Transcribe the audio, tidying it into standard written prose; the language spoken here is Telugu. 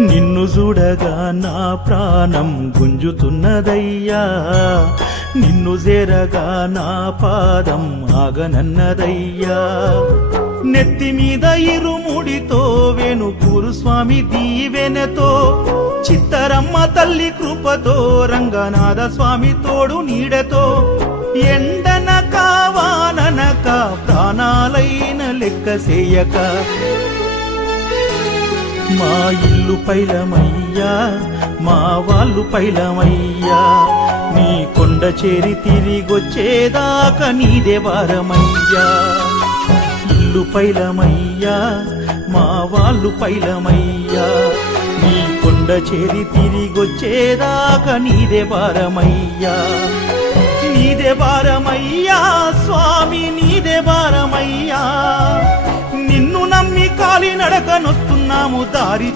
నిన్ను చూడగా నా ప్రాణం గుంజుతున్నదయ్యా, నిన్ను చేరగా నా పాదం ఆగనన్నదయ్యా. నెత్తి మీద ఇరుముడితో వేణుకూరు స్వామి దీవెనతో, చిత్తరమ్మ తల్లి కృపతో, రంగనాథ స్వామి తోడు నీడతో, ఎండనక వాననక ప్రాణాలైన లెక్క చేయక మా ఇల్లు పైలమయ్యా, మా వాళ్ళు పైలమయ్యా. నీ కొండ చేరి తిరిగొచ్చేదాకా నీదే వారమయ్యా. ఇల్లు పైలమయ్యా, మా వాళ్ళు పైలమయ్యా. నీ కొండ చేరి తిరిగొచ్చేదాకా నీదే వారమయ్యా. నీదే భారమయ్యా స్వామి, నీదే భారమయ్యా. నిన్ను నమ్మి కాలి నడకనొస్తున్నాము దారి